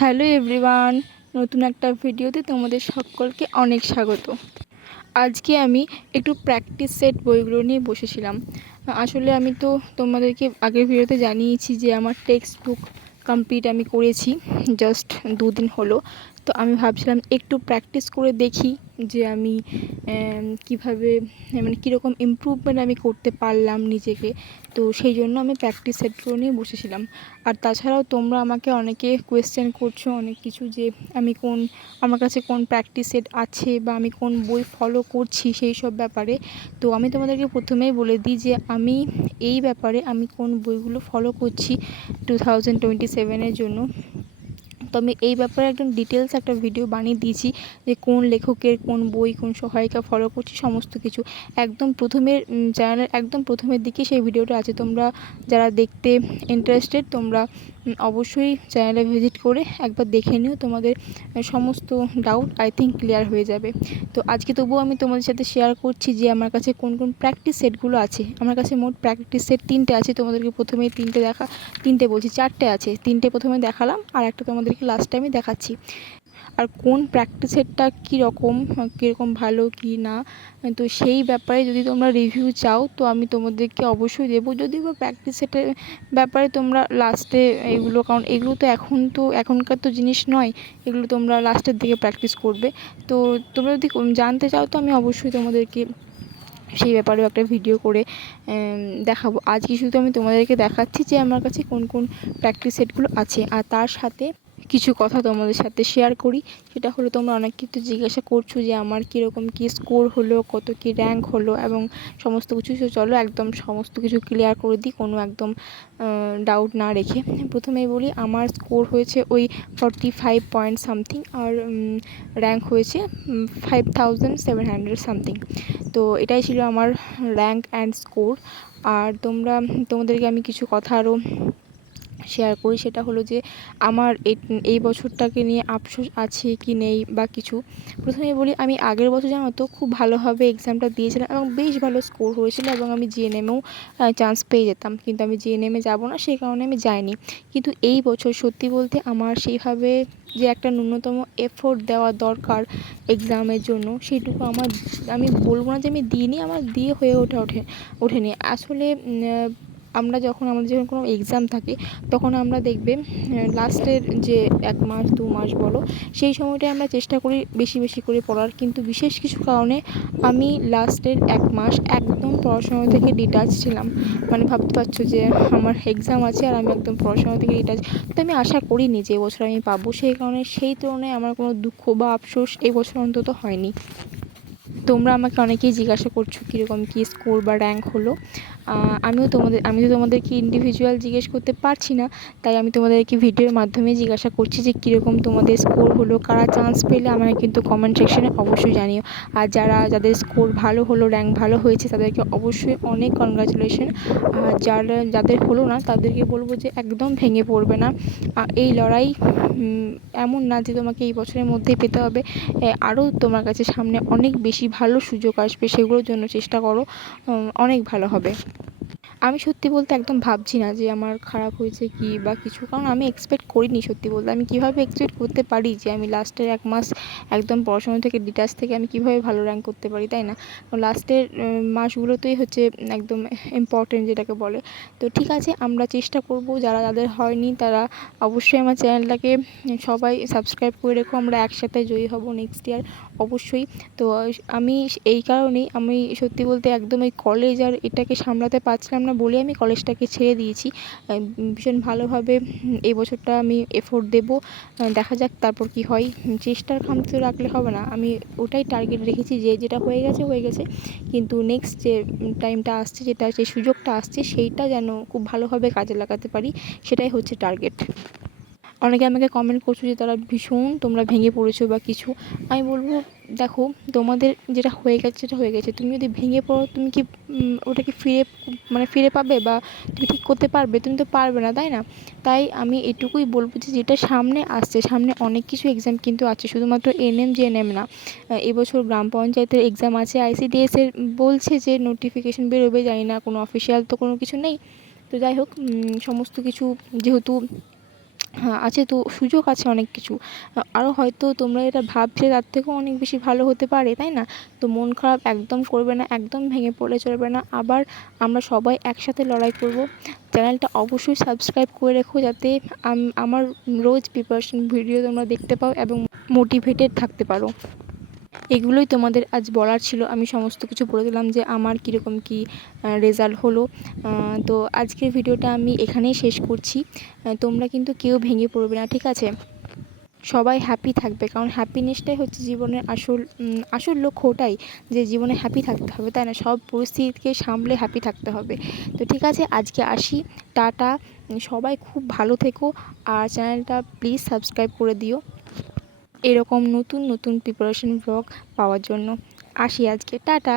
Hello everyone, নতুন একটা ভিডিওতে তোমাদের সকলকে অনেক স্বাগত। আজকে আমি একটু প্র্যাকটিস সেট বইগুলো নিয়ে বসেছিলাম। আসলে আমি তো তোমাদেরকে আগের ভিডিওতে জানিয়েছি যে আমার টেক্সট বুক কমপ্লিট আমি করেছি, জাস্ট 2 দিন হলো। তো আমি ভাবছিলাম একটু প্র্যাকটিস করে দেখি যে আমি কিভাবে মানে কীরকম ইমপ্রুভমেন্ট আমি করতে পারলাম নিজেকে। তো সেই জন্য আমি প্র্যাকটিস সেটগুলো নিয়ে বসেছিলাম। আর তাছাড়াও তোমরা আমাকে অনেকে কোয়েশ্চেন করছো অনেক কিছু, যে আমার কাছে কোন প্র্যাকটিস সেট আছে বা আমি কোন বই ফলো করছি সেই সব ব্যাপারে। তো আমি তোমাদেরকে প্রথমেই বলে দিই যে আমি এই ব্যাপারে আমি কোন বইগুলো ফলো করছি 2027 জন্য। তো আমি এই ব্যাপারে একদম ডিটেলস একটা ভিডিও বানিয়ে দিয়েছি যে কোন লেখকের কোন বই কোন সহায়িকা ফলো করছি সমস্ত কিছু। একদম প্রথমের চ্যানেলের একদম প্রথমের দিকে সেই ভিডিওটা আছে। তোমরা যারা দেখতে ইন্টারেস্টেড তোমরা অবশ্যই চ্যানেলে ভিজিট করে একবার দেখে নিও, তোমাদের সমস্ত ডাউট আই থিঙ্ক ক্লিয়ার হয়ে যাবে। তো আজকে তবুও আমি তোমাদের সাথে শেয়ার করছি যে আমার কাছে কোন কোন প্র্যাকটিস সেটগুলো আছে। আমার কাছে মোট প্র্যাকটিস সেট 3টে আছে। তোমাদেরকে প্রথমেই 3টে বলছি, 4টে আছে। 3টে প্রথমে দেখালাম আর একটা তোমাদেরকে লাস্ট টাইমে দেখাচ্ছি। আর কোন প্র্যাকটিস সেটটা কীরকম ভালো কি না, তো সেই ব্যাপারে যদি তোমরা রিভিউ চাও তো আমি তোমাদেরকে অবশ্যই দেবো। যদিও বা প্র্যাকটিস সেটের ব্যাপারে তোমরা লাস্টে এগুলো, কারণ এগুলো তো এখনকার তো জিনিস নয়, এগুলো তোমরা লাস্টের দিকে প্র্যাকটিস করবে। তো তোমরা যদি জানতে চাও তো আমি অবশ্যই তোমাদেরকে সেই ব্যাপারেও একটা ভিডিও করে দেখাবো। আজকে শুধু আমি তোমাদেরকে দেখাচ্ছি যে আমার কাছে কোন কোন প্র্যাকটিস সেটগুলো আছে। আর তার সাথে কিছু কথা তোমাদের সাথে শেয়ার করি। সেটা হলো, তোমরা অনেক কিছু জিজ্ঞাসা করছো যে আমার কীরকম কী স্কোর হলো, কত কী র্যাঙ্ক হলো এবং সমস্ত কিছু। চলো একদম সমস্ত কিছু ক্লিয়ার করে দিই, কোনো একদম ডাউট না রেখে। প্রথমেই বলি, আমার স্কোর হয়েছে ওই 45 পয়েন্ট সামথিং, আর র্যাঙ্ক হয়েছে 5700 সামথিং। তো এটাই ছিল আমার র্যাঙ্ক অ্যান্ড স্কোর। আর তোমাদেরকে আমি কিছু কথা আরও শেয়ার করি। সেটা হলো যে আমার এই বছরটাকে নিয়ে আফসোস আছে কি নেই বা কিছু। প্রথমেই বলি, আমি আগের বছর জানো তো খুব ভালোভাবে এক্সামটা দিয়েছিলাম এবং বেশ ভালো স্কোর হয়েছিল এবং আমি জিএনএমেও চান্স পেয়ে যেতাম, কিন্তু আমি জিএনএমে যাবো না সেই কারণে আমি যাইনি। কিন্তু এই বছর সত্যি বলতে আমার সেইভাবে যে একটা ন্যূনতম এফোর্ট দেওয়া দরকার এক্সামের জন্য, সেইটুকু আমি বলবো না যে আমি দিইনি, আমার দিয়ে হয়ে ওঠেনি আসলে। আমাদের যখন কোনো এক্সাম থাকে তখন আমরা দেখবে লাস্টের যে 1 মাস 2 মাস বলো, সেই সময়টায় আমরা চেষ্টা করি বেশি বেশি করে পড়ার। কিন্তু বিশেষ কিছু কারণে আমি লাস্টের 1 মাস একদম পড়াশোনা থেকে ডিটাচ ছিলাম। মানে ভাবতে পারছো যে আমার এক্সাম আছে আর আমি একদম পড়াশোনা থেকে ডিটাচ। তো আমি আশা করিনি যে এবছর আমি পাবো, সেই কারণে সেই তুলনায় আমার কোনো দুঃখ বা আফসোস এবছর অন্তত হয়নি। তোমরা আমাকে অনেকেই জিজ্ঞাসা করছো কীরকম কী স্কোর বা র্যাঙ্ক হলো। আমি তো তোমাদেরকে ইন্ডিভিজুয়াল জিজ্ঞেস করতে পারছি না, তাই আমি তোমাদেরকে ভিডিওর মাধ্যমে জিজ্ঞাসা করছি যে কীরকম তোমাদের স্কোর হলো। কারা চান্স পেলে আমাকে কিন্তু কমেন্ট সেকশনে অবশ্যই জানিও। আর যাদের স্কোর ভালো হলো, র্যাঙ্ক ভালো হয়েছে, তাদেরকে অবশ্যই অনেক কনগ্রাচুলেশন। আর যাদের হলো না তাদেরকে বলবো যে একদম ভেঙে পড়বে না। এই লড়াই এমন না যে তোমাকে এই বছরের মধ্যেই পেতে হবে। আরও তোমার কাছে সামনে অনেক বেশি ভালো সুযোগ আসবে, সেগুলোর জন্য চেষ্টা করো, অনেক ভালো হবে। আমি সত্যি বলতে একদম ভাবছি না যে আমার খারাপ হয়েছে কি বা কিছু, কারণ আমি এক্সপেক্ট করিনি। সত্যি বলতে আমি কীভাবে এক্সপেক্ট করতে পারি যে আমি লাস্টের 1 মাস একদম পড়াশোনা থেকে ডিটাচ থেকে আমি কীভাবে ভালো র্যাঙ্ক করতে পারি, তাই না? লাস্টের মাসগুলোতেই হচ্ছে একদম ইম্পর্টেন্ট যেটাকে বলে। তো ঠিক আছে, আমরা চেষ্টা করব। যাদের হয়নি তারা অবশ্যই আমার চ্যানেলটাকে সবাই সাবস্ক্রাইব করে রেখো। আমরা একসাথে জয়ী হব নেক্সট ইয়ার অবশ্যই। তো আমি এই কারণেই আমি সত্যি বলতে একদম এই কলেজ আর এটাকে সামলাতে পারছিলাম না বলেই আমি কলেজটাকে ছেড়ে দিয়েছি। ভীষণ ভালোভাবে এই বছরটা আমি এফোর্ট দেবো, দেখা যাক তারপর কি হয়। চেষ্টার খামতি তো রাখলে হবে না, আমি ওটাই টার্গেট রেখেছি যে যেটা হয়ে গেছে, কিন্তু নেক্সট যে টাইমটা আসছে, যে সুযোগটা আসছে সেইটা যেন খুব ভালোভাবে কাজে লাগাতে পারি, সেটাই হচ্ছে টার্গেট। অনেকে আমাকে কমেন্ট করছো যে তারা ভীষণ তোমরা ভেঙে পড়েছো বা কিছু। আমি বলবো, দেখো, তোমাদের যেটা হয়ে গেছে সেটা হয়ে গেছে। তুমি যদি ভেঙে পড়ো, তুমি কি ওটাকে ফিরে পাবে বা তুমি ঠিক করতে পারবে? তুমি তো পারবে না, তাই না? তাই আমি এটুকুই বলবো যে যেটা সামনে আসছে, সামনে অনেক কিছু এক্সাম কিন্তু আছে, শুধুমাত্র এনএম জেএনএম না। এবছর গ্রাম পঞ্চায়েতের এক্সাম আছে, আইসিডিএস এর বলছে যে নোটিফিকেশন বেরোবে, জানি না, কোনো অফিসিয়াল তো কোনো কিছু নেই। তো যাই হোক, সমস্ত কিছু যেহেতু হ্যাঁ, আছে তো, সুযোগ আছে অনেক কিছু। আরও হয়তো তোমরা এটা ভাবছো তার থেকেও অনেক বেশি ভালো হতে পারে, তাই না? তো মন খারাপ একদম করবে না, একদম ভেঙে পড়লে চলবে না। আবার আমরা সবাই একসাথে লড়াই করব। চ্যানেলটা অবশ্যই সাবস্ক্রাইব করে রেখো, যাতে আমার রোজ প্রিপারেশন ভিডিও তোমরা দেখতে পাও এবং মোটিভেটেড থাকতে পারো। এগুলোই তোমাদের আজ বলার ছিল। আমি সমস্ত কিছু বলে দিলাম যে আমার কীরকম কী রেজাল্ট হলো। তো আজকের ভিডিওটা আমি এখানেই শেষ করছি। তোমরা কিন্তু কেউ ভেঙে পড়বে না, ঠিক আছে? সবাই হ্যাপি থাকবে, কারণ হ্যাপিনেসটাই হচ্ছে জীবনের আসল লক্ষ্য ওটাই, যে জীবনে হ্যাপি থাকতে হবে, তাই না? সব পরিস্থিতিকে সামলে হ্যাপি থাকতে হবে। তো ঠিক আছে, আজকে আসি, টাটা। সবাই খুব ভালো থেকো, আর চ্যানেলটা প্লিজ সাবস্ক্রাইব করে দিও এরকম নতুন নতুন প্রিপারেশন ব্লগ পাওয়ার জন্য। আসি আজকে, টাটা।